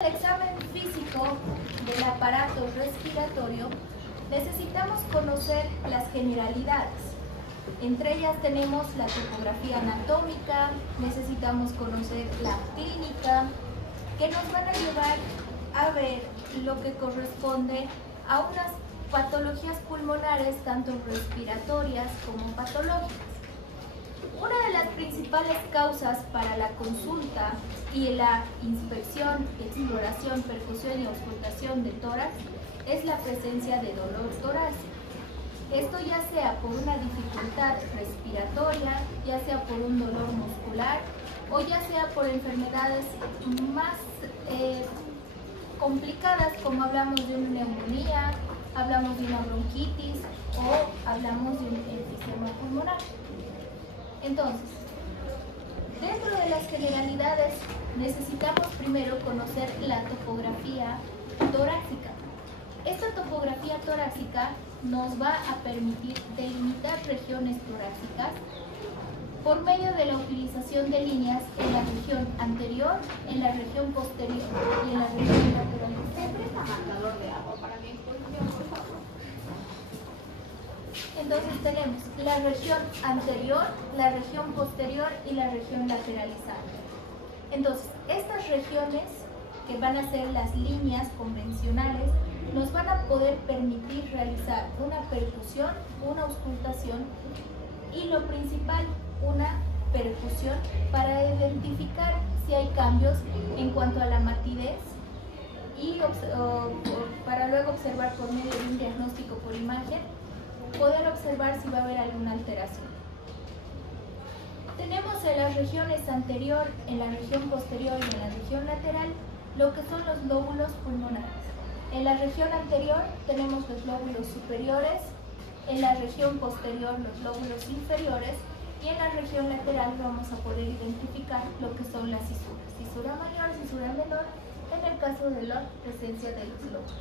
El examen físico del aparato respiratorio necesitamos conocer las generalidades. Entre ellas tenemos la topografía anatómica, necesitamos conocer la clínica, que nos van a ayudar a ver lo que corresponde a unas patologías pulmonares, tanto respiratorias como patológicas. Una de las principales causas para la consulta y la inspección, exploración, percusión y auscultación de tórax es la presencia de dolor torácico. Esto ya sea por una dificultad respiratoria, ya sea por un dolor muscular o ya sea por enfermedades más complicadas, como hablamos de una neumonía, hablamos de una bronquitis o hablamos de un enfisema pulmonar. Entonces, dentro de las generalidades necesitamos primero conocer la topografía torácica. Esta topografía torácica nos va a permitir delimitar regiones torácicas por medio de la utilización de líneas en la región anterior, en la región posterior y en la región lateral. ¿Me presta marcador de agua para mi exposición, por favor? Entonces tenemos la región anterior, la región posterior y la región lateralizada. Entonces, estas regiones, que van a ser las líneas convencionales, nos van a poder permitir realizar una percusión, una auscultación y lo principal, una percusión para identificar si hay cambios en cuanto a la matidez y para luego observar por medio de un diagnóstico por imagen, poder observar si va a haber alguna alteración. Tenemos en las regiones anterior, en la región posterior y en la región lateral lo que son los lóbulos pulmonares. En la región anterior tenemos los lóbulos superiores, en la región posterior los lóbulos inferiores y en la región lateral vamos a poder identificar lo que son las cisuras. Cisura mayor, cisura menor, en el caso de la presencia de los lóbulos.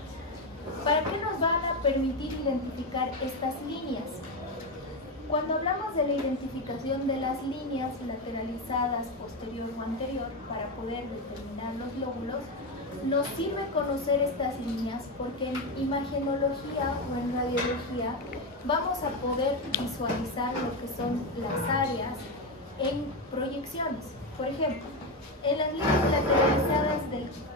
¿Para qué nos van a permitir identificar estas líneas? Cuando hablamos de la identificación de las líneas lateralizadas, posterior o anterior, para poder determinar los lóbulos, nos sirve conocer estas líneas porque en imagenología o en radiología vamos a poder visualizar lo que son las áreas en proyecciones. Por ejemplo, en las líneas lateralizadas del tórax.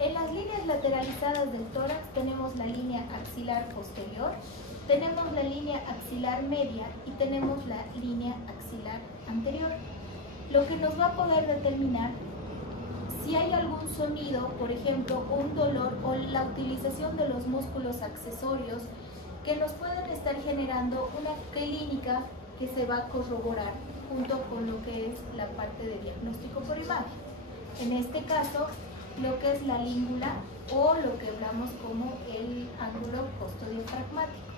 En las líneas lateralizadas del tórax tenemos la línea axilar posterior, tenemos la línea axilar media y tenemos la línea axilar anterior. Lo que nos va a poder determinar si hay algún sonido, por ejemplo, un dolor o la utilización de los músculos accesorios que nos pueden estar generando una clínica que se va a corroborar junto con lo que es la parte de diagnóstico por imagen. En este caso, lo que es la língula o lo que hablamos como el ángulo costodiafragmático.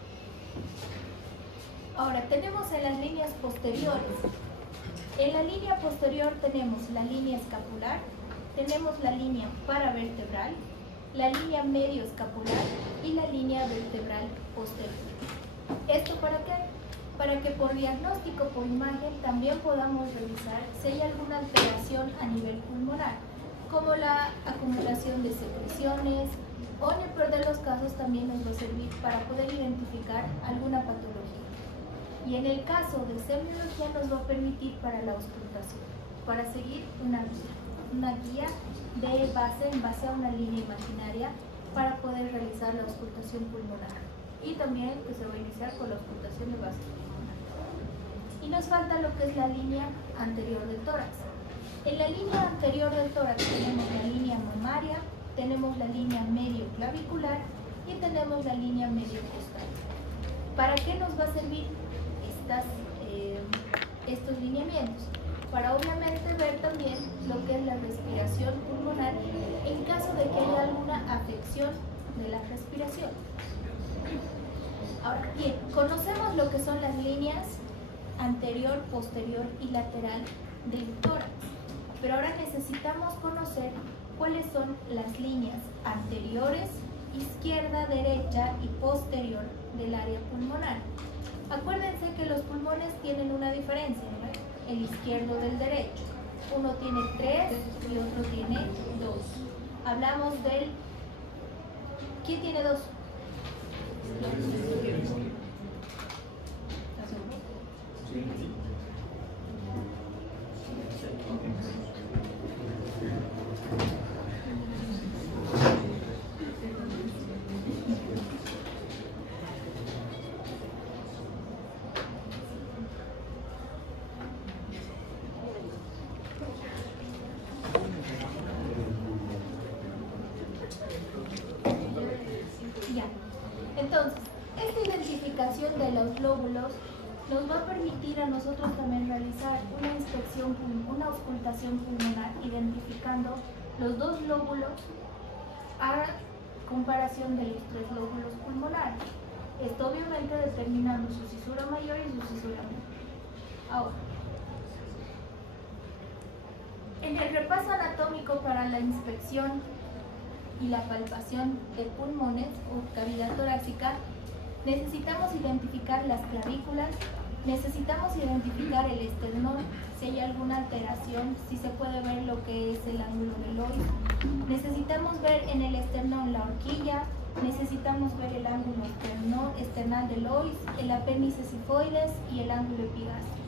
Ahora, tenemos en las líneas posteriores. En la línea posterior tenemos la línea escapular, tenemos la línea paravertebral, la línea medio escapular y la línea vertebral posterior. ¿Esto para qué? Para que por diagnóstico por imagen también podamos revisar si hay alguna alteración a nivel pulmonar, como la acumulación de secreciones o en el peor de los casos también nos va a servir para poder identificar alguna patología. Y en el caso de semiología nos va a permitir para la auscultación, para seguir una guía en base a una línea imaginaria para poder realizar la auscultación pulmonar. Y también que se va a iniciar con la auscultación de base pulmonar. Y nos falta lo que es la línea anterior del tórax. En la línea anterior del tórax tenemos la línea mamaria, tenemos la línea medio clavicular y tenemos la línea medio costal. ¿Para qué nos va a servir estos lineamientos? Para obviamente ver también lo que es la respiración pulmonar en caso de que haya alguna afección de la respiración. Ahora bien, conocemos lo que son las líneas anterior, posterior y lateral del tórax, pero ahora necesitamos conocer cuáles son las líneas anteriores, izquierda, derecha y posterior del área pulmonar. Acuérdense que los pulmones tienen una diferencia, ¿no? el izquierdo del derecho. Uno tiene 3 y otro tiene 2. Hablamos del... ¿Quién tiene 2? Ya. Entonces, esta identificación de los lóbulos nos va a permitir a nosotros también realizar una inspección, una auscultación pulmonar, identificando los 2 lóbulos a comparación de los 3 lóbulos pulmonares. Esto obviamente determinando su cisura mayor y su cisura menor. Ahora, en el repaso anatómico para la inspección y la palpación de pulmones o cavidad torácica, necesitamos identificar las clavículas, necesitamos identificar el esternón, si hay alguna alteración, si se puede ver lo que es el ángulo del lois. Necesitamos ver en el esternón la horquilla, necesitamos ver el ángulo esternal del lois, el apéndice sifoides y el ángulo epigástrico.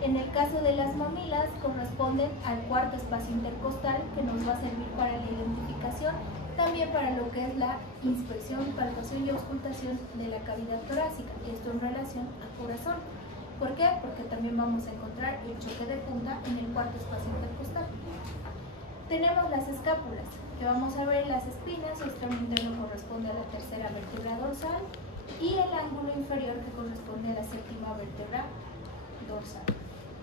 En el caso de las mamilas, corresponden al cuarto espacio intercostal, que nos va a servir para la identificación, también para lo que es la inspección, palpación y auscultación de la cavidad torácica, esto en relación al corazón. ¿Por qué? Porque también vamos a encontrar el choque de punta en el cuarto espacio intercostal. Tenemos las escápulas, que vamos a ver las espinas, el extremo interno corresponde a la tercera vértebra dorsal y el ángulo inferior que corresponde a la séptima vértebra dorsal.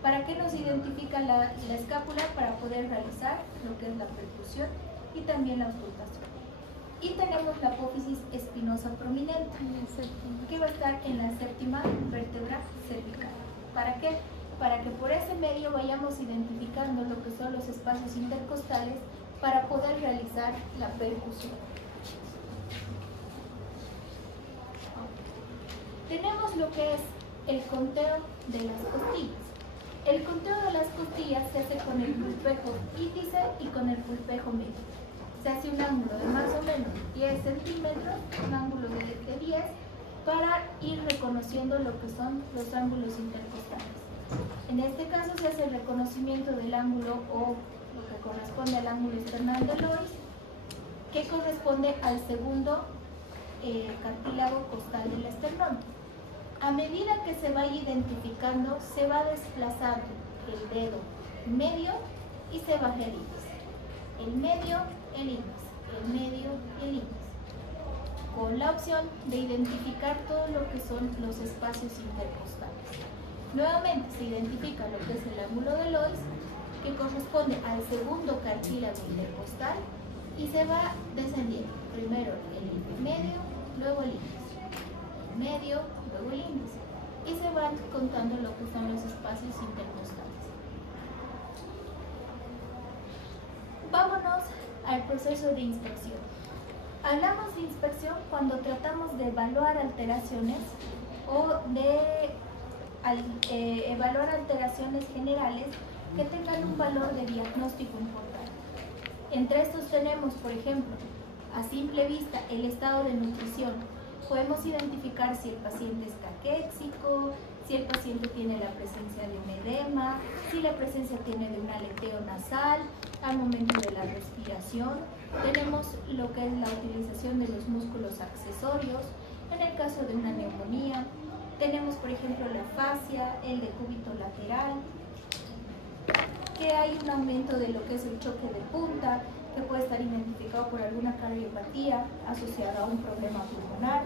¿Para qué nos identifica la escápula? Para poder realizar lo que es la percusión y también la auscultación. Y tenemos la apófisis espinosa prominente, que va a estar en la séptima vértebra cervical. ¿Para qué? Para que por ese medio vayamos identificando lo que son los espacios intercostales para poder realizar la percusión. Tenemos lo que es el conteo de las costillas. El conteo de las costillas se hace con el pulpejo índice y con el pulpejo medio. Se hace un ángulo de más o menos 10 centímetros, un ángulo de 10, para ir reconociendo lo que son los ángulos intercostales. En este caso se hace el reconocimiento del ángulo o lo que corresponde al ángulo esternal de lois, que corresponde al segundo cartílago costal del esternón. A medida que se vaya identificando, se va desplazando el dedo medio y se baja el índice. El medio, el índice, el medio y el índice. Con la opción de identificar todo lo que son los espacios intercostales. Nuevamente se identifica lo que es el ángulo de lois, que corresponde al segundo cartílago intercostal, y se va descendiendo. Primero el medio, luego el índice. El medio, luego el índice, y se van contando lo que son los espacios intercostales. Vámonos al proceso de inspección. Hablamos de inspección cuando tratamos de evaluar alteraciones o de evaluar alteraciones generales que tengan un valor de diagnóstico importante. Entre estos tenemos, por ejemplo, a simple vista, el estado de nutrición. Podemos identificar si el paciente es caquéxico, si el paciente tiene la presencia de un edema, si la presencia tiene de un aleteo nasal al momento de la respiración. Tenemos lo que es la utilización de los músculos accesorios en el caso de una neumonía. Tenemos, por ejemplo, la fascia, el decúbito lateral, que hay un aumento de lo que es el choque de punta, que puede estar identificado por alguna cardiopatía asociada a un problema pulmonar.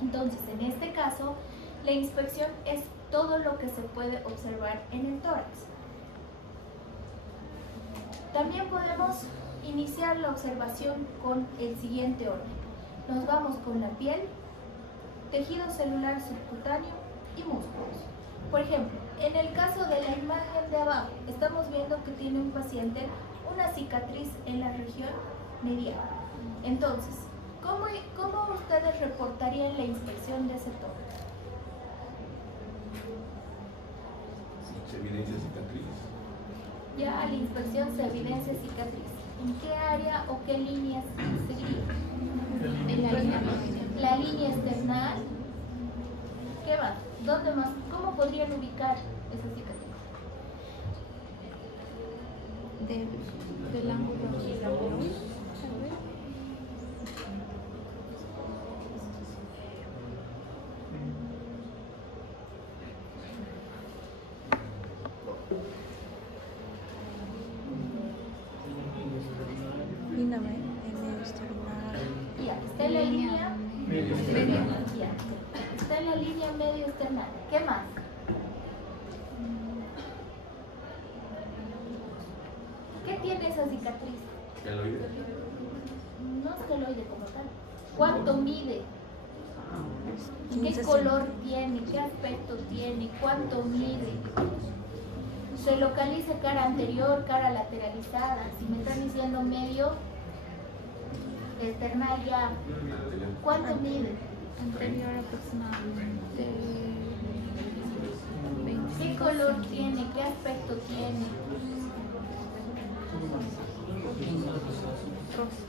Entonces, en este caso, la inspección es todo lo que se puede observar en el tórax. También podemos iniciar la observación con el siguiente orden. Nos vamos con la piel, tejido celular subcutáneo y músculos. Por ejemplo, en el caso de la imagen de abajo, estamos viendo que tiene un paciente una cicatriz en la región mediana. Entonces, ¿cómo ustedes reportarían la inspección de ese tórax? se evidencia cicatriz. Ya a la inspección se evidencia cicatriz. ¿En qué área o qué líneas seguiría? En la línea. La línea external. ¿Qué más? ¿Dónde más? ¿Cómo podrían ubicar esa cicatriz? Del ángulo. Ya, está en la línea Medio. ya. Está en la línea medio external. ¿Qué más? ¿Qué tiene esa cicatriz? Queloide. No es queloide como tal. ¿Cuánto mide? ¿Qué color tiene? ¿Qué aspecto tiene? ¿Cuánto mide? Se localiza cara anterior, cara lateralizada. Si me están diciendo medio external ya, ¿cuánto mide? Anterior aproximadamente 25. ¿Qué color tiene? ¿Qué aspecto tiene? Rosa.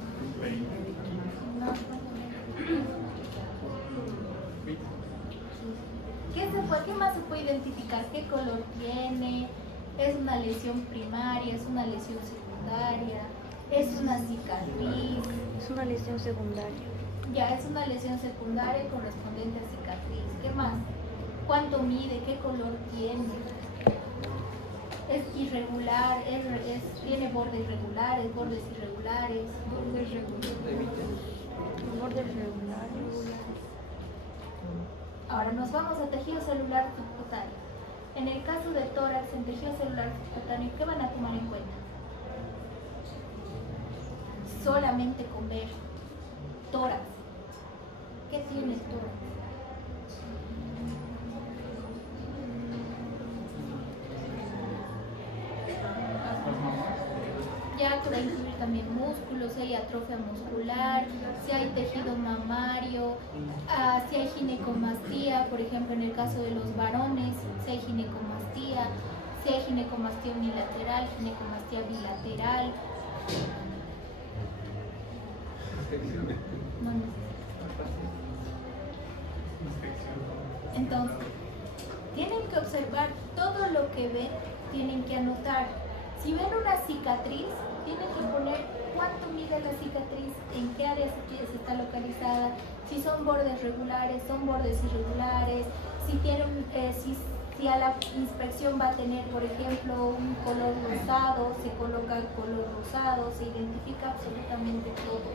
¿Qué más se puede identificar? ¿Qué color tiene? ¿Es una lesión primaria? ¿Es una lesión secundaria? ¿Es una cicatriz? Es una lesión secundaria. Ya, es una lesión secundaria correspondiente a cicatriz. ¿Qué más? ¿Cuánto mide? ¿Qué color tiene? ¿Es irregular? ¿Tiene bordes irregulares? ¿Bordes irregulares? Bordes regulares. Bordes regulares. Ahora nos vamos a tejido celular subcutáneo. En el caso de tórax, en tejido celular subcutáneo, ¿qué van a tomar en cuenta? Solamente con ver tórax. ¿Qué tiene el tórax? Ya puede incluir también músculos, si hay atrofia muscular, si hay tejido mamario, si hay ginecomastía, por ejemplo en el caso de los varones, si hay ginecomastía, si hay ginecomastía unilateral, ginecomastía bilateral. No necesito. Entonces, tienen que observar todo lo que ven, tienen que anotar. Si ven una cicatriz, tienen que poner cuánto mide la cicatriz, en qué área se está localizada, si son bordes regulares, son bordes irregulares, si tienen, si a la inspección va a tener, por ejemplo, un color rosado, se coloca el color rosado, se identifica absolutamente todo.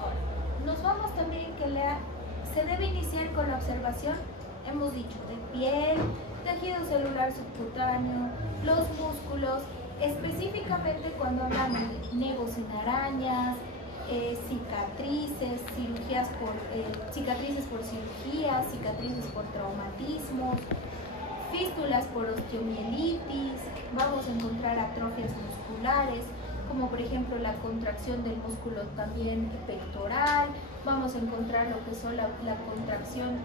Ahora, nos vamos también que se debe iniciar con la observación, hemos dicho, de piel, tejido celular subcutáneo, los músculos, específicamente cuando hablamos de nevos en arañas, cicatrices, cicatrices por cirugía, cicatrices por traumatismos, fístulas por osteomielitis, vamos a encontrar atrofias musculares, como por ejemplo la contracción del músculo también pectoral, vamos a encontrar lo que son la contracción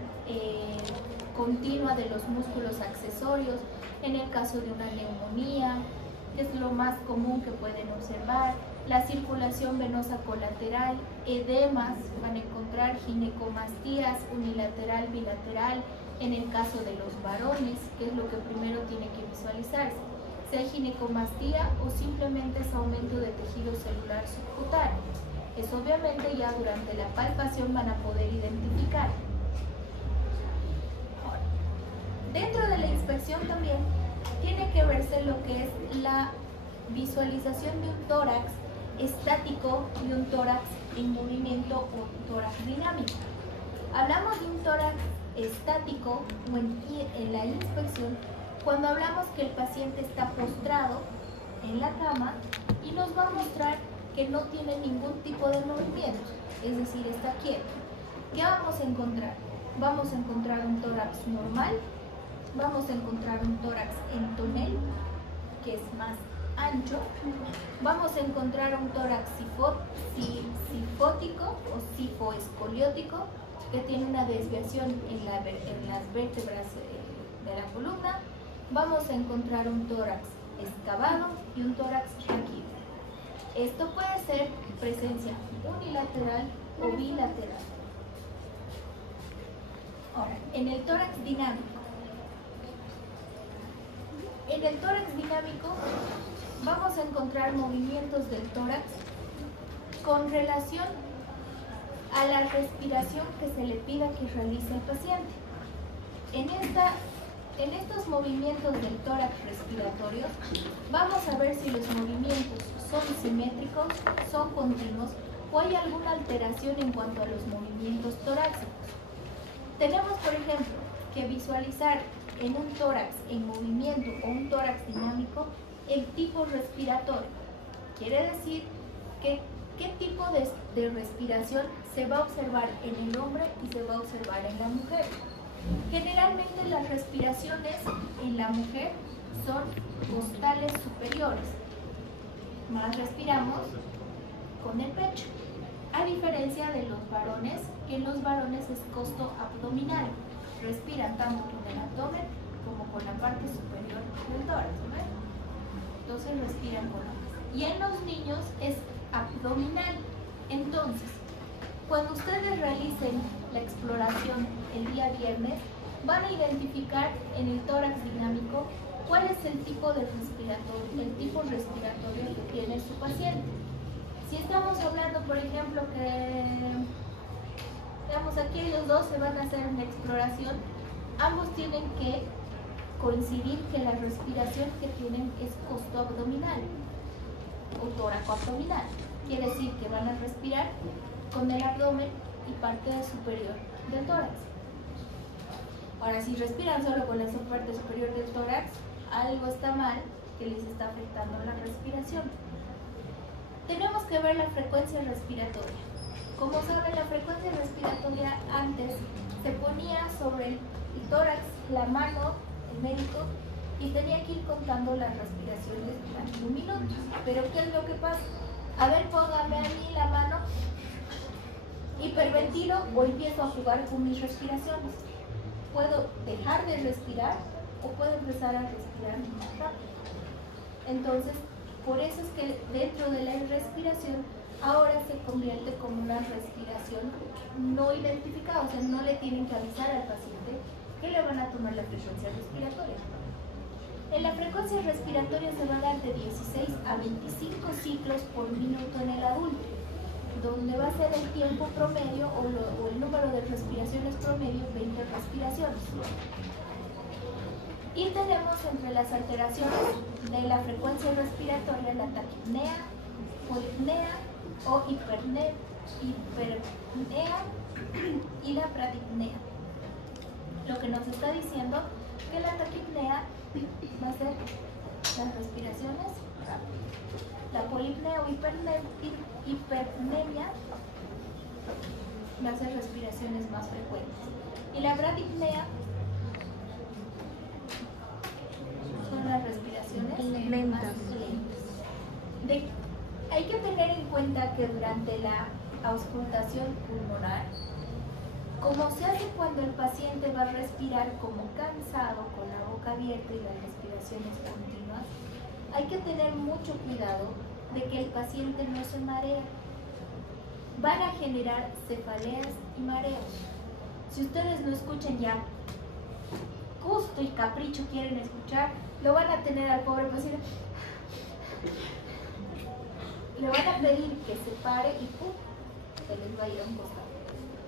continua de los músculos accesorios, en el caso de una neumonía, que es lo más común que pueden observar, la circulación venosa colateral, edemas, van a encontrar ginecomastías unilateral, bilateral, en el caso de los varones, que es lo que primero tiene que visualizarse. Si hay ginecomastía o simplemente es aumento de tejido celular subcutáneo. Eso obviamente ya durante la palpación van a poder identificar. Ahora, dentro de la inspección también tiene que verse lo que es la visualización de un tórax estático y un tórax en movimiento o un tórax dinámico. Hablamos de un tórax estático o en la inspección cuando hablamos que el paciente está postrado en la cama y nos va a mostrar que no tiene ningún tipo de movimiento, es decir, está quieto. ¿Qué vamos a encontrar? Vamos a encontrar un tórax normal, vamos a encontrar un tórax en tonel, que es más ancho, vamos a encontrar un tórax sifótico o sifoescoliótico, que tiene una desviación en las vértebras de la columna, vamos a encontrar un tórax excavado y un tórax raquídeo. Esto puede ser presencia unilateral o bilateral. Ahora, en el tórax dinámico. En el tórax dinámico vamos a encontrar movimientos del tórax con relación a la respiración que se le pida que realice el paciente. En estos movimientos del tórax respiratorios vamos a ver si los movimientos son simétricos, son continuos o hay alguna alteración en cuanto a los movimientos torácicos. Tenemos, por ejemplo, que visualizar en un tórax en movimiento o un tórax dinámico el tipo respiratorio. Quiere decir que qué tipo de respiración se va a observar en el hombre y se va a observar en la mujer. Generalmente las respiraciones en la mujer son costales superiores. Más respiramos con el pecho. A diferencia de los varones, que en los varones es costo abdominal. Respiran tanto con el abdomen como con la parte superior del tórax, ¿no? Entonces respiran con ambas. Y en los niños es abdominal. Entonces, cuando ustedes realicen la exploración el día viernes, van a identificar en el tórax dinámico cuál es el tipo respiratorio que tiene su paciente. Si estamos hablando, por ejemplo, que digamos aquí ellos dos se van a hacer una exploración, ambos tienen que coincidir que la respiración que tienen es costo-abdominal o tóraco-abdominal. Quiere decir que van a respirar con el abdomen y parte superior del tórax. Ahora, si respiran solo con la parte superior del tórax, algo está mal que les está afectando la respiración. Tenemos que ver la frecuencia respiratoria. Como saben, la frecuencia respiratoria antes se ponía sobre el tórax, la mano, el médico, y tenía que ir contando las respiraciones durante un minuto. Pero ¿qué es lo que pasa? A ver, póngame a mí la mano, hiperventilo o empiezo a jugar con mis respiraciones. Puedo dejar de respirar o puedo empezar a respirar más rápido. Entonces, por eso es que dentro de la respiración ahora se convierte como una respiración no identificada, o sea, no le tienen que avisar al paciente que le van a tomar la frecuencia respiratoria. En la frecuencia respiratoria se va a dar de 16 a 25 ciclos por minuto en el adulto, donde va a ser el tiempo promedio o el número de respiraciones promedio 20 respiraciones. Y tenemos entre las alteraciones de la frecuencia respiratoria la taquipnea, polipnea o hipernea y la bradipnea. Lo que nos está diciendo que la taquipnea va a ser las respiraciones rápidas. La polipnea o hipernemia va a ser respiraciones más frecuentes. Y la bradipnea son las respiraciones Lentas. más lentas. Hay que tener en cuenta que durante la auscultación pulmonar, como se hace cuando el paciente va a respirar como cansado, con la boca abierta y las respiraciones continuas, hay que tener mucho cuidado de que el paciente no se maree. Van a generar cefaleas y mareos. Si ustedes no escuchan ya, gusto y capricho quieren escuchar, lo van a tener al pobre paciente. Le van a pedir que se pare y ¡pum!, se les va a ir a un costado,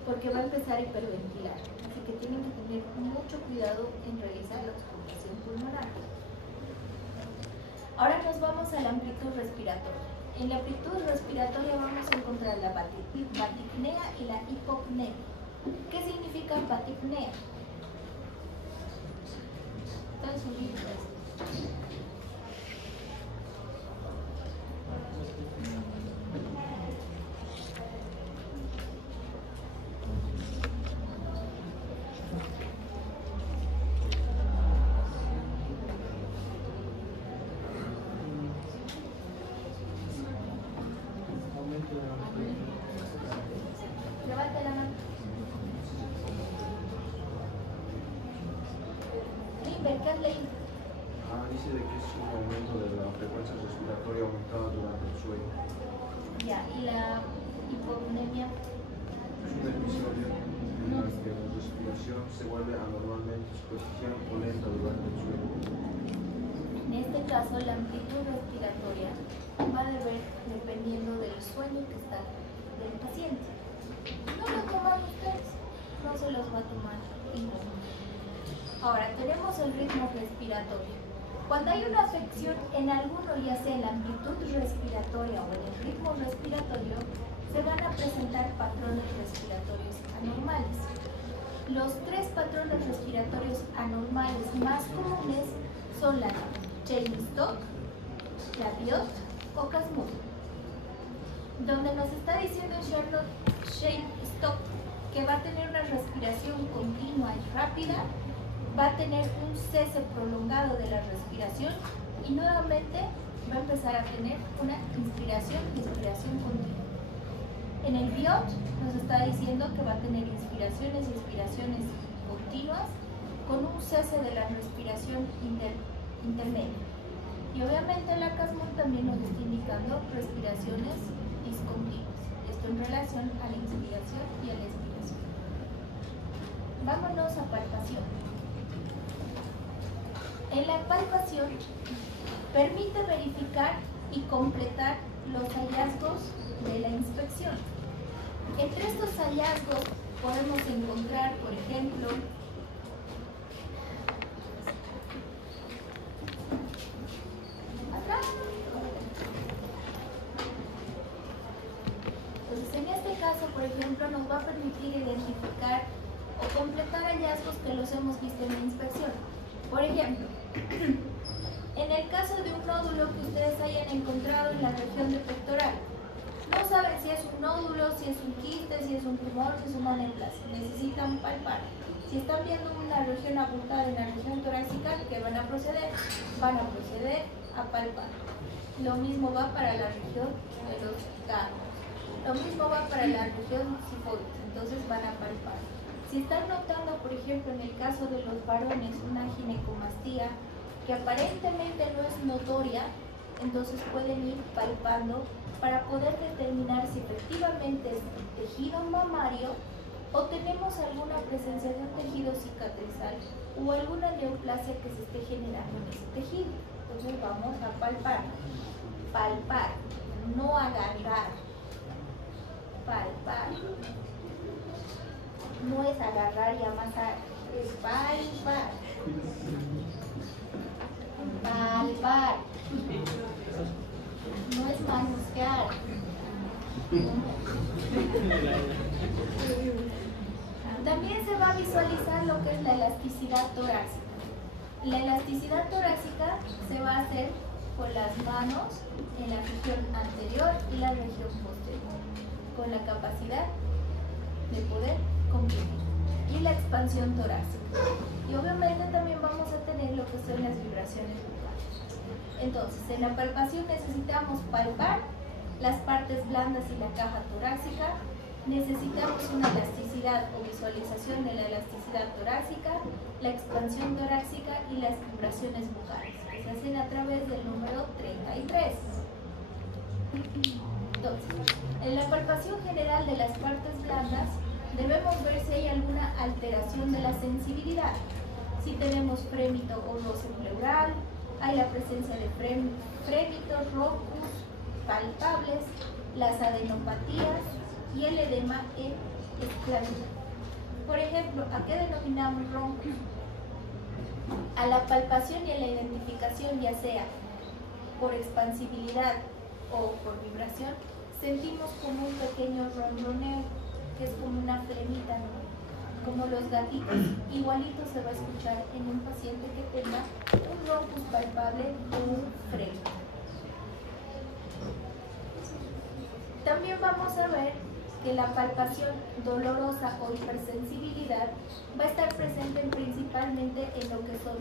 porque va a empezar a hiperventilar. Así que tienen que tener mucho cuidado en realizar la auscultación pulmonar. Ahora nos vamos a la amplitud respiratoria. En la amplitud respiratoria vamos a encontrar la batipnea y la hipopnea. ¿Qué significa batipnea? Está en su libro. Levante la mano. Limber, ¿qué has leído? frecuencia respiratoria aumentada durante el sueño. Ya, y la hipopnea. Es un episodio en el que la respiración se vuelve anormalmente superficial o lenta durante el sueño. En este caso, la amplitud respiratoria va a dependiendo del sueño que está del paciente. No lo toman ustedes, no se los va a tomar ninguno. Ahora, tenemos el ritmo respiratorio. Cuando hay una afección en alguno, ya sea en la amplitud respiratoria o en el ritmo respiratorio, se van a presentar patrones respiratorios anormales. Los tres patrones respiratorios anormales más comunes son la Cheyne-Stokes, la Biot o Casmut. Donde nos está diciendo Cheyne-Stokes que va a tener una respiración continua y rápida, va a tener un cese prolongado de la respiración y nuevamente va a empezar a tener una inspiración y expiración continua. En el Biot nos está diciendo que va a tener inspiraciones y expiraciones continuas con un cese de la respiración intermedia. Y obviamente la Casmut también nos está indicando respiraciones discontinuas. Esto en relación a la inspiración y a la expiración. Vámonos a palpación. En la palpación permite verificar y completar los hallazgos de la inspección. Entre estos hallazgos podemos encontrar, por ejemplo, entonces en este caso, por ejemplo, nos va a permitir identificar o completar hallazgos que los hemos visto en la inspección. Por ejemplo, en el caso de un nódulo que ustedes hayan encontrado en la región de pectoral, no saben si es un nódulo, si es un quiste, si es un tumor, si es una neoplasia. Necesitan palpar. Si están viendo una región abultada en la región torácica, ¿qué van a proceder? Van a proceder a palpar. Lo mismo va para la región de los carnos. Lo mismo va para la región sifoides. Entonces van a palpar. Si están notando, por ejemplo, en el caso de los varones, una ginecomastía que aparentemente no es notoria, entonces pueden ir palpando para poder determinar si efectivamente es tejido mamario o tenemos alguna presencia de un tejido cicatrizal o alguna neoplasia que se esté generando en ese tejido. Entonces vamos a palpar. Palpar, no agarrar. Palpar. No es agarrar y amasar, es palpar. Palpar. No es manosear. También se va a visualizar lo que es la elasticidad torácica. La elasticidad torácica se va a hacer con las manos en la región anterior y la región posterior, con la capacidad de poder comprimir. Y la expansión torácica. Y obviamente también vamos a tener lo que son las vibraciones bucales. Entonces, en la palpación necesitamos palpar las partes blandas y la caja torácica. Necesitamos una elasticidad o visualización de la elasticidad torácica, la expansión torácica y las vibraciones bucales, que se hacen a través del número 33. Entonces, en la palpación general de las partes blandas, debemos ver si hay alguna alteración de la sensibilidad. Si tenemos frémito o roce pleural, hay la presencia de frémitos rojos palpables, las adenopatías y el edema en esclavitud. Por ejemplo, ¿a qué denominamos roncos? A la palpación y a la identificación, ya sea por expansibilidad o por vibración, sentimos como un pequeño ronroneo, que es como una flemita, ¿no? Como los gatitos. Igualito se va a escuchar en un paciente que tenga un roncus palpable o un frémito. También vamos a ver que la palpación dolorosa o hipersensibilidad va a estar presente principalmente en lo que son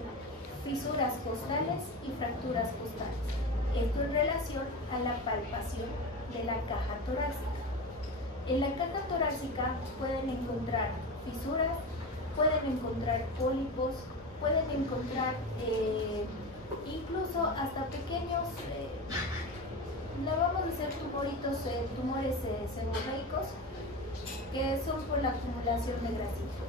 fisuras costales y fracturas costales. Esto en relación a la palpación de la caja torácica. En la caja torácica pueden encontrar fisuras, pueden encontrar pólipos, pueden encontrar incluso hasta pequeños ser tumores seborreicos, que son por la acumulación de grasito.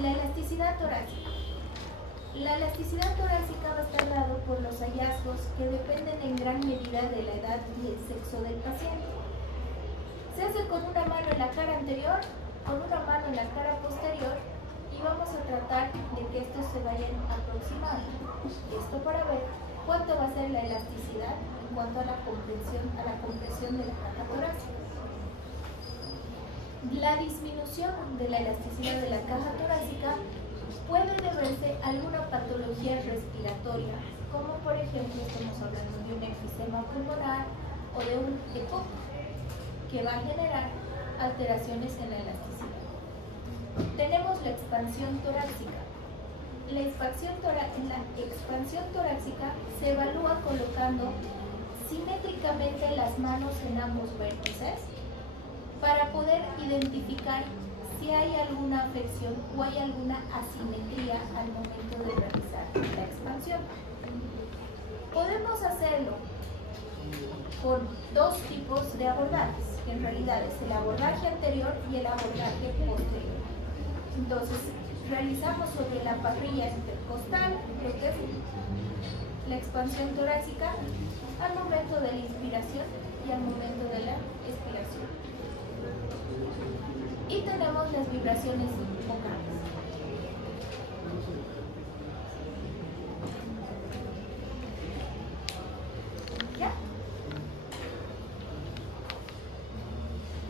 La elasticidad torácica. La elasticidad torácica va a estar dado por los hallazgos que dependen en gran medida de la edad y el sexo del paciente. Se hace con una mano en la cara anterior, con una mano en la cara posterior, y vamos a tratar de que estos se vayan aproximando. Esto para ver cuánto va a ser la elasticidad en cuanto a la compresión de la caja torácica. La disminución de la elasticidad de la caja torácica puede deberse a alguna patología respiratoria, como por ejemplo estamos hablando de un enfisema pulmonar o de un EPOC, que va a generar alteraciones en la elasticidad. Tenemos la expansión torácica. La expansión torácica se evalúa colocando simétricamente las manos en ambos vértices para poder identificar si hay alguna afección o hay alguna asimetría al momento de realizar la expansión. Podemos hacerlo con dos tipos de abordajes, que en realidad es el abordaje anterior y el abordaje posterior. Entonces, realizamos sobre la parrilla intercostal lo que es la expansión torácica al momento de la inspiración y al momento de la expiración. Y tenemos las vibraciones vocales. ¿Ya?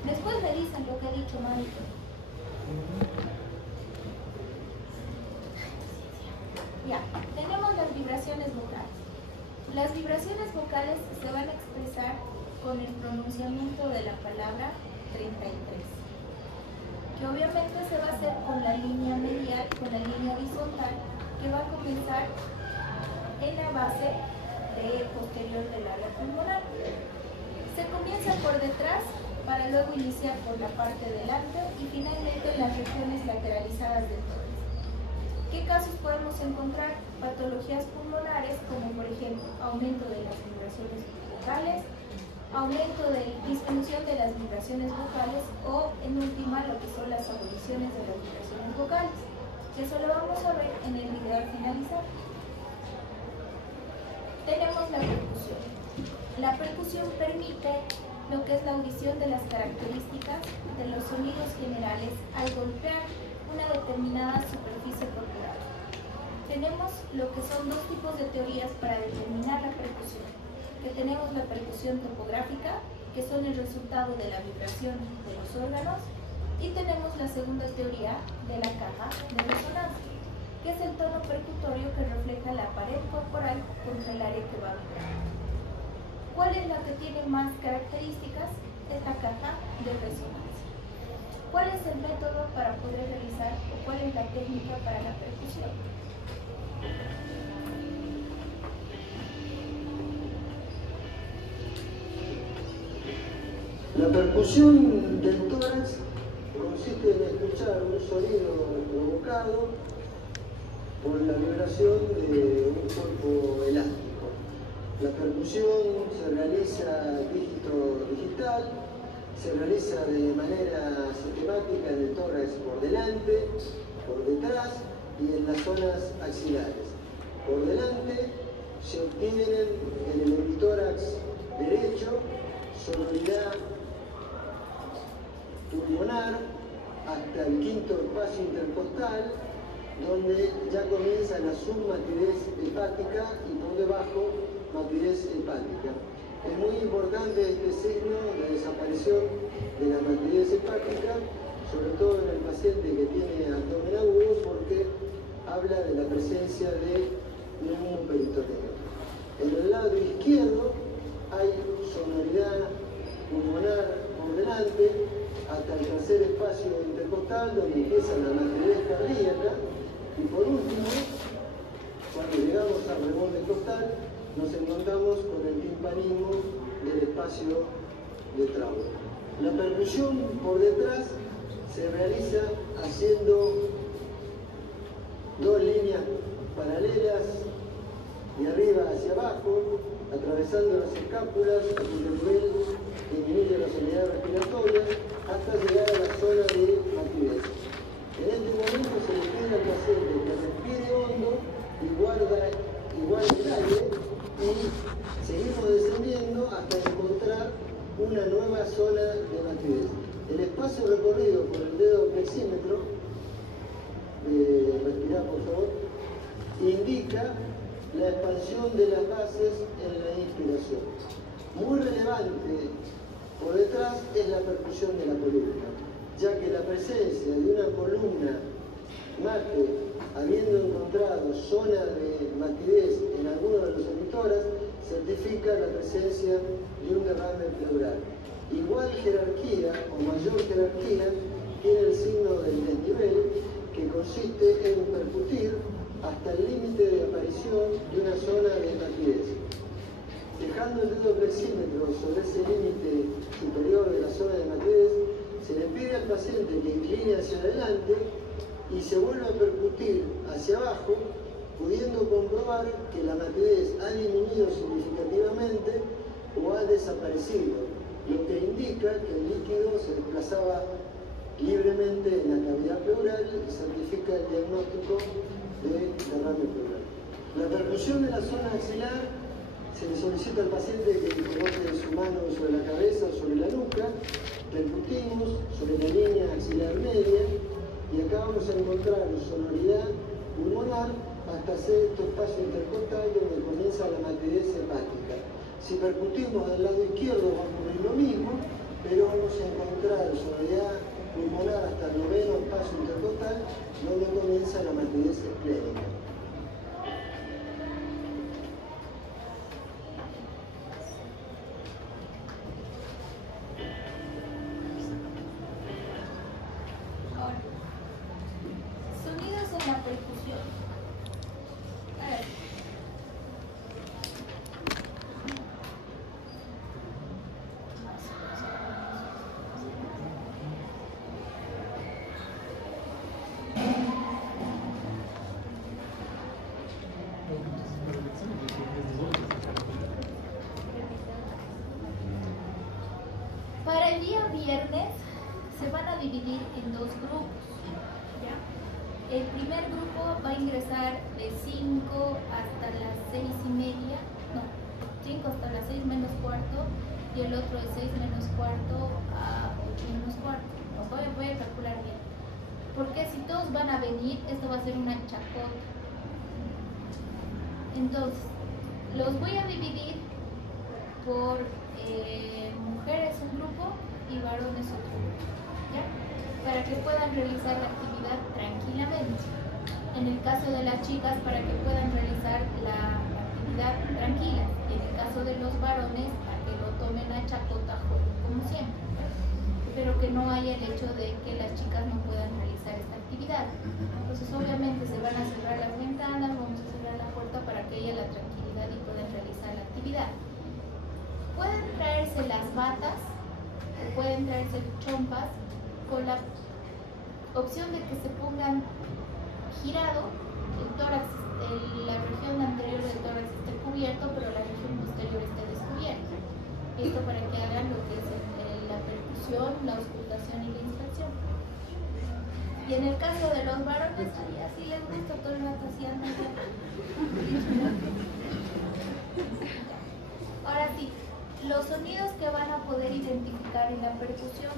Después me dicen lo que ha dicho Marito. Ya, tenemos las vibraciones vocales. Las vibraciones vocales se van a expresar con el pronunciamiento de la palabra 33, que obviamente se va a hacer con la línea medial, con la línea horizontal, que va a comenzar en la base posterior del área pulmonar. Se comienza por detrás para luego iniciar por la parte delante y finalmente en las regiones lateralizadas del tórax. ¿Qué casos podemos encontrar? Patologías pulmonares, como por ejemplo aumento de las vibraciones vocales, disminución de las vibraciones vocales o, en última, lo que son las aboliciones de las vibraciones vocales, que eso lo vamos a ver en el video al finalizar. Tenemos la percusión. La percusión permite lo que es la audición de las características de los sonidos generales al golpear una determinada superficie corporal. Tenemos lo que son dos tipos de teorías para determinar la percusión. Que tenemos la percusión topográfica, que son el resultado de la vibración de los órganos, y tenemos la segunda teoría de la caja de resonancia, que es el tono percutorio que refleja la pared corporal contra el área que va a vibrar. ¿Cuál es la que tiene más características? Es la caja de resonancia. ¿Cuál es el método para poder realizar o cuál es la técnica para la percusión? La percusión del tórax consiste en escuchar un sonido provocado por la vibración de un cuerpo elástico. La percusión se realiza dígito digital, se realiza de manera sistemática en el tórax por delante, por detrás y en las zonas axilares. Por delante se obtienen en el hemitórax derecho sonoridad pulmonar hasta el quinto espacio intercostal, donde ya comienza la submatidez hepática y por debajo matidez hepática. Es muy importante este signo de desaparición de la matidez hepática, sobre todo en el paciente que tiene abdomen agudo, porque habla de la presencia de neumonía peritoneo. En el lado izquierdo hay sonoridad pulmonar por delante hasta el tercer espacio intercostal, donde empieza la matidez cardíaca, y por último, cuando llegamos al reborde costal, nos encontramos con el timpanismo del espacio de trauma. La percusión por detrás se realiza haciendo dos líneas paralelas y arriba hacia abajo, atravesando las escápulas a cuyo nivel disminuye las unidades respiratorias hasta llegar a la zona de matidez. En este momento se le pide al paciente que respire hondo y guarde el aire y seguimos descendiendo hasta encontrar una nueva zona de matidez. El espacio recorrido por el dedo flexímetro, respirar por favor, indica la expansión de las bases en la inspiración. Muy relevante por detrás es la percusión de la columna, ya que la presencia de una columna mate, habiendo encontrado zona de matidez en alguno de los emitoras, certifica la presencia de un derrame pleural. Igual jerarquía o mayor jerarquía tiene el signo del desnivel, que consiste en percutir hasta el límite de aparición de una zona de matidez. Dejando el dedo flexímetro sobre ese límite superior de la zona de matidez, se le pide al paciente que incline hacia adelante y se vuelva a percutir hacia abajo, pudiendo comprobar que la matidez ha disminuido significativamente o ha desaparecido, lo que indica que el líquido se desplazaba libremente en la cavidad pleural y certifica el diagnóstico de derrame pleural. La percusión de la zona axilar se le solicita al paciente que coloque su mano sobre la cabeza o sobre la nuca, percutimos sobre la línea axilar media y acá vamos a encontrar sonoridad pulmonar hasta hacer este espacio intercostal donde comienza la matidez hepática. Si percutimos del lado izquierdo va a ocurrir lo mismo, pero vamos a encontrar sonoridad pulmonar hasta el noveno espacio intercostal donde comienza la matidez esplénica. Ahora, sonidos en la percusión. A ver. Para el día viernes se van a dividir en dos grupos. ¿Ya? El primer grupo va a ingresar de 5 hasta las 6:30, no, 5 hasta las 6 menos cuarto, y el otro de 6 menos cuarto a 8 menos cuarto. Voy a calcular bien, porque si todos van a venir, esto va a ser una chacota. Entonces, los voy a dividir por mujeres un grupo y varones otro grupo, ¿ya? Para que puedan realizar la actividad tranquilamente. En el caso de las chicas, para que puedan realizar la actividad tranquila. Y en el caso de los varones, a que lo tomen a chacota, como siempre. Pero que no haya el hecho de que las chicas no puedan realizar esta actividad. Entonces, obviamente, se van a cerrar las ventanas, vamos a cerrar la puerta para que haya la tranquilidad y puedan realizar la actividad. Pueden traerse las batas, o pueden traerse chompas, con la opción de que se pongan girado, el tórax, la región anterior del tórax esté cubierto, pero la región posterior esté descubierta. Esto para que hagan lo que es la percusión, la auscultación y la inspección. Y en el caso de los varones, así les gusta todo el rato, así andan. Ahora sí, los sonidos que van a poder identificar en la percusión.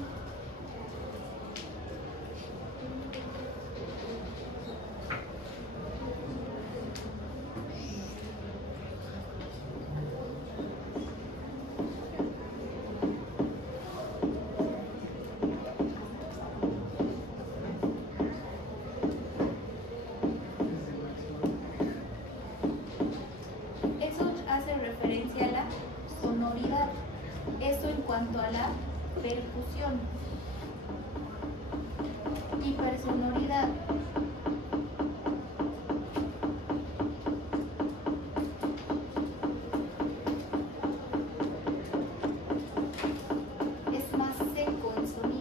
Eso hace referencia a la sonoridad. Eso en cuanto a la percusión. Hipersonoridad. Es más seco el sonido.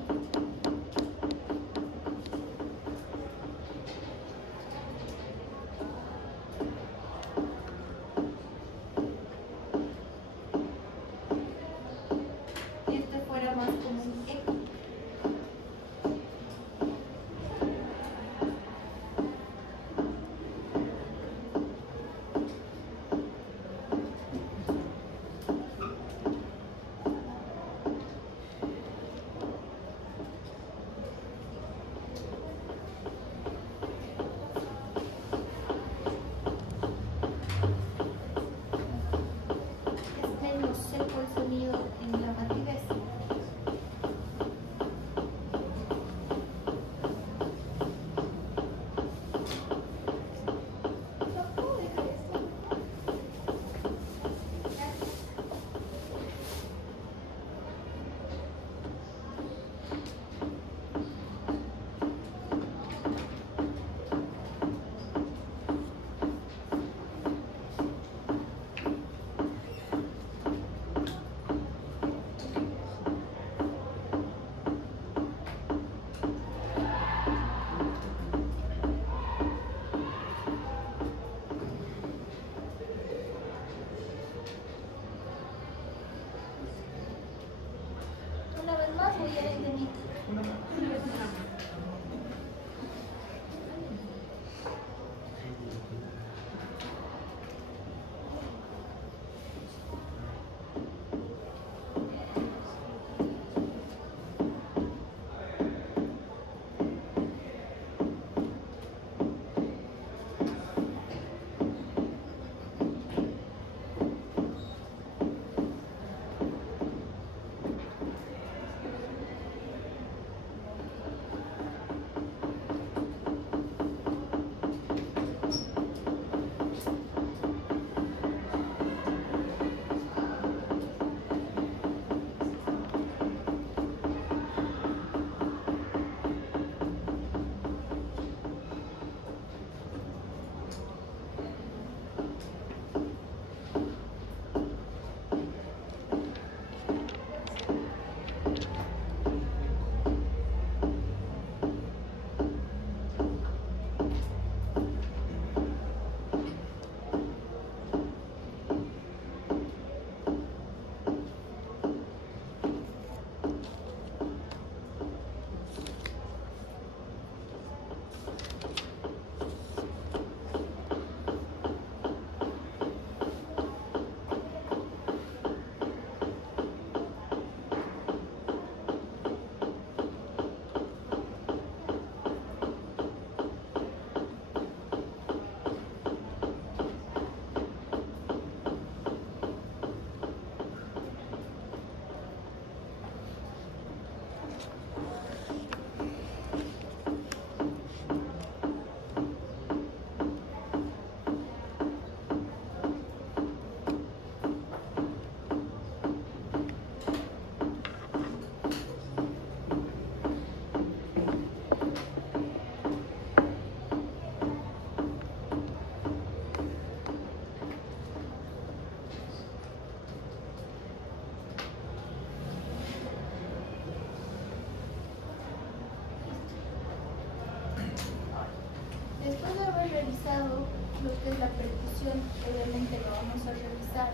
lo que es la percusión, obviamente lo vamos a revisar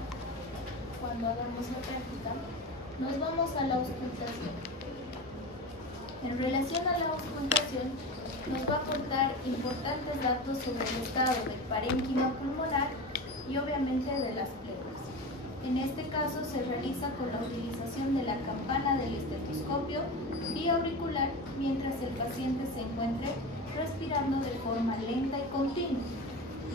cuando hagamos la práctica. Nos vamos a la auscultación. En relación a la auscultación, nos va a aportar importantes datos sobre el estado del parénquima pulmonar y obviamente de las pleuras. En este caso se realiza con la utilización de la campana del estetoscopio vía auricular mientras el paciente se encuentre respirando de forma lenta y continua,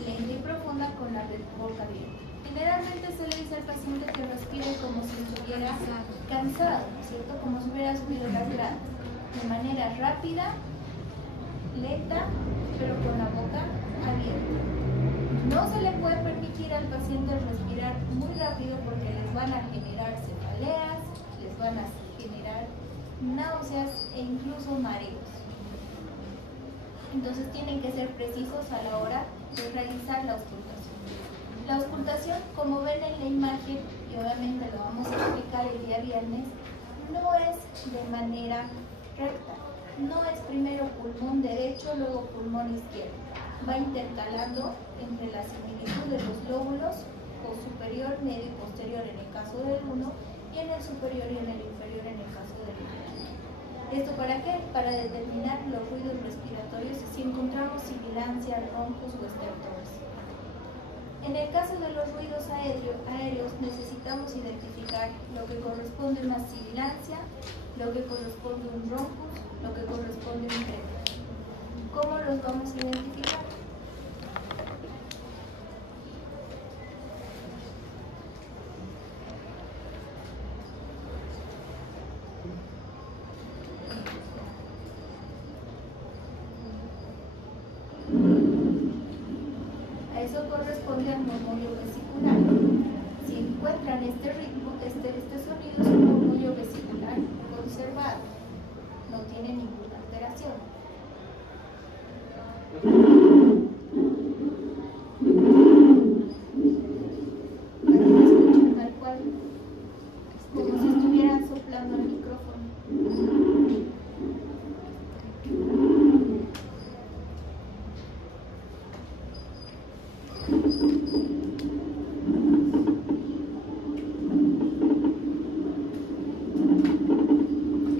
lenta y profunda con la boca abierta. Generalmente se le dice al paciente que respire como si estuviera cansado, ¿no es cierto? Como si hubiera subido las gradas, de manera rápida, lenta, pero con la boca abierta. No se le puede permitir al paciente respirar muy rápido porque les van a generar cefaleas, les van a generar náuseas e incluso mareos. Entonces tienen que ser precisos a la hora de realizar la auscultación. La auscultación, como ven en la imagen, y obviamente lo vamos a explicar el día viernes, no es de manera recta. No es primero pulmón derecho, luego pulmón izquierdo. Va intercalando entre la similitud de los lóbulos, o superior, medio y posterior en el caso del uno, y en el superior y en el inferior en el caso del otro. ¿Esto para qué? Para determinar los ruidos respiratorios si encontramos sibilancia, roncos o estertores. En el caso de los ruidos aéreos necesitamos identificar lo que corresponde a una sibilancia, lo que corresponde a un roncus, lo que corresponde a un estertor. ¿Cómo los vamos a identificar? A eso corresponde al murmullo vesicular. Si encuentran este ritmo, este sonido es un murmullo vesicular conservado. No tiene ninguna alteración. Ahí lo escuchan tal cual, como si estuvieran soplando el micrófono.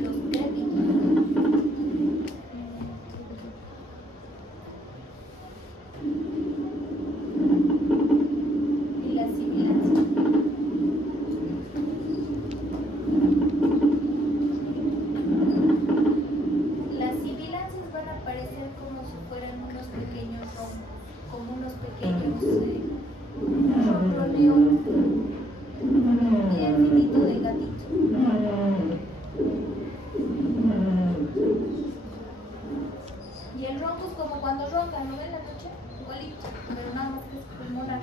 Los créditos. Y el finito del gatito. Y el ronco es como cuando ronca, ¿no ven la noche? Igualito, pero nada más que es pulmonar.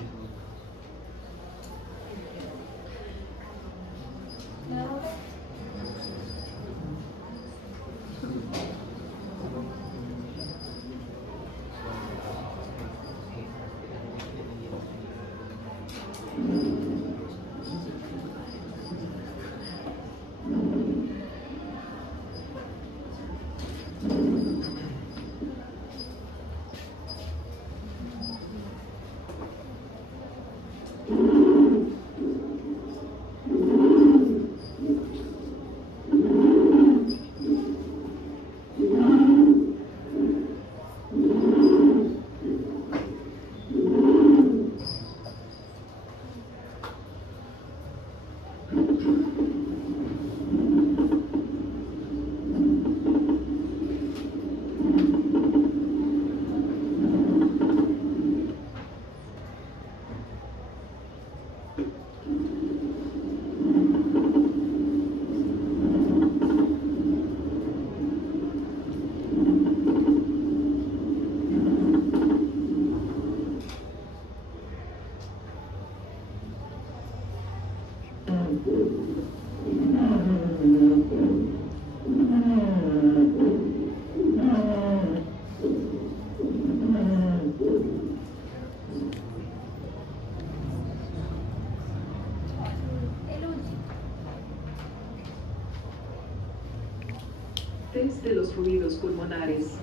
Test de los fluidos pulmonares.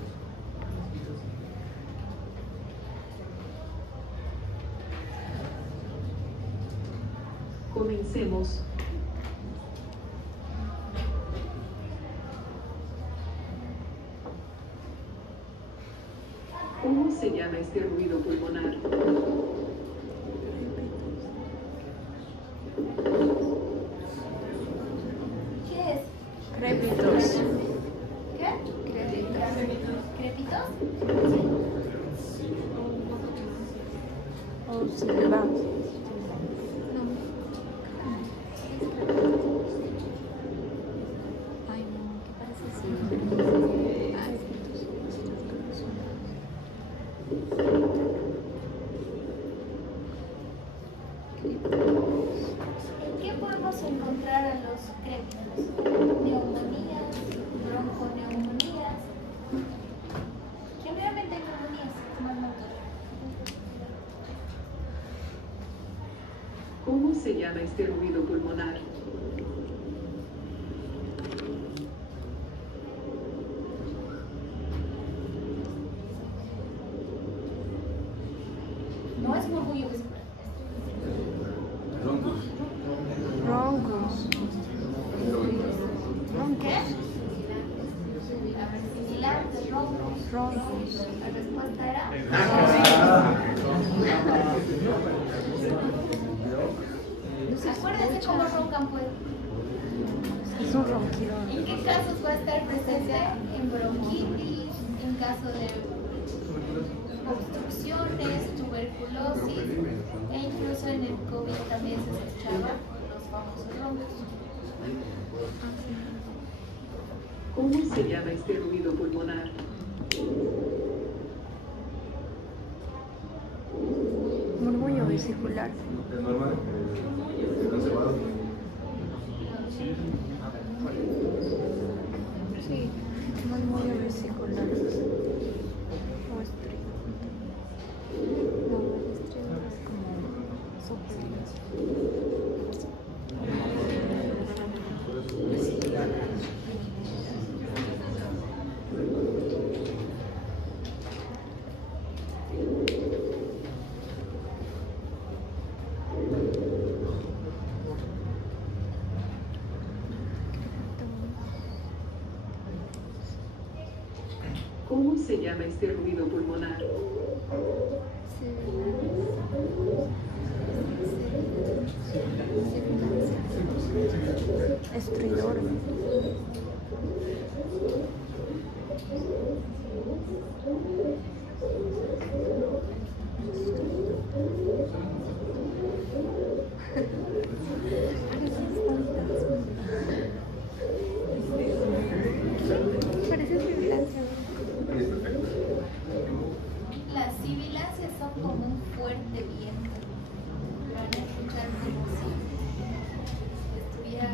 Comencemos. ¿Cómo se llama este ruido pulmonar? ¿Qué es? Crépitos. ¿Qué? ¿Crepitos? O silba. Ay, no, ¿qué parece así? Ay, ¿En qué podemos encontrar a los crépitos? Neumonías, bronconeumonías. Generalmente hay neumonías, más notorio. ¿Cómo se llama este ruido pulmonar? No es murmullo vesicular. Roncos. roncos. ¿Qué? A ver, sibilantes, roncos. Roncos. La respuesta era... Acuérdense cómo roncan, pues. Es un ronquidón. ¿En qué casos va a estar presente? En bronquitis, en caso de obstrucciones, tuberculosis, e incluso en el COVID también se escuchaba los famosos roncos. ¿Cómo se llama este ruido pulmonar? Murmullo vesicular. Es normal. Está cebado. Sí, murmullo vesicular. O estridor. No, el estridor es como soplo. ¿Cómo se llama este ruido pulmonar? Estridor. Parece sibilancia. Las sibilancias son como un fuerte viento. Van a escuchar como si estuviera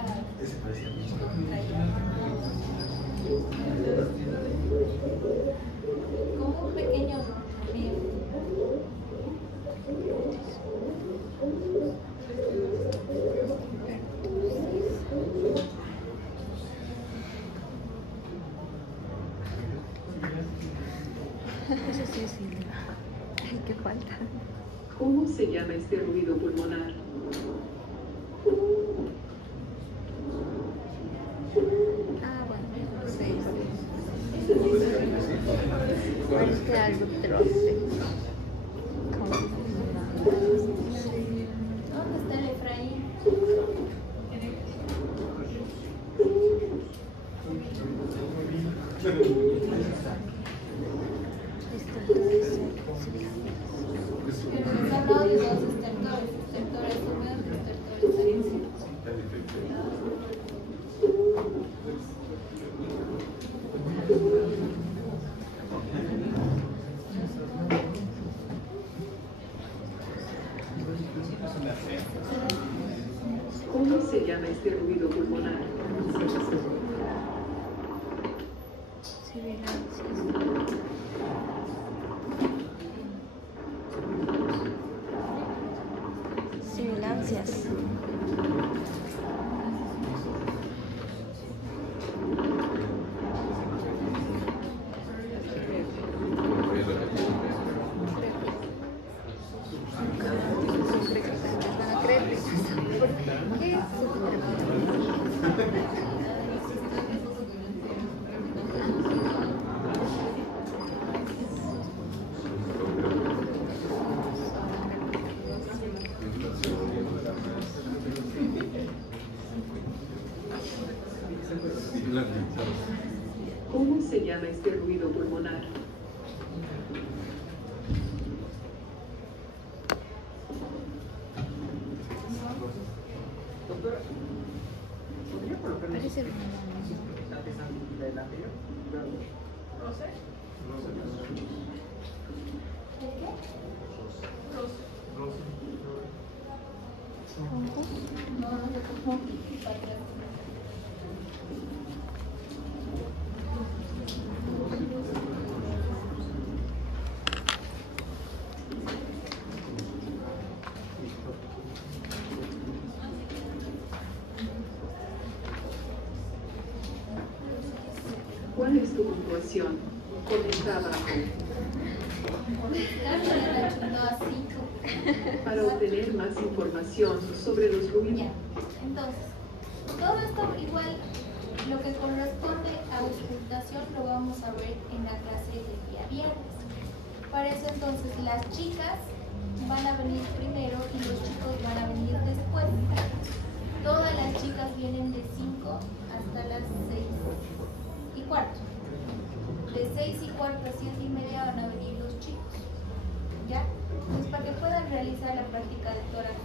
como un pequeño río. Eso sí es sílaba. Ay, qué falta. ¿Cómo se llama este ruido pulmonar? Ah, bueno, sí. Parece algo troce. ¿Dónde está el Efraín? Esto debe ser Son audios, dos estertores húmedos y estertores secos. ¿Cómo se llama este ruido pulmonar? sibilancias. Sibilancias. ¿Cómo se llama este ruido pulmonar? Parece No, no sé cómo para atrás. ¿Cuál es tu puntuación? Comenta abajo. Para obtener más información sobre los ruidos. Ya, entonces, todo esto igual, lo que corresponde a auscultación lo vamos a ver en la clase del día viernes. Para eso entonces las chicas van a venir primero y los chicos van a venir después. Todas las chicas vienen de 5 hasta las 6:15. De 6:15 a 7:30 van a venir los chicos. ¿Ya? Pues para que puedan realizar la práctica de tórax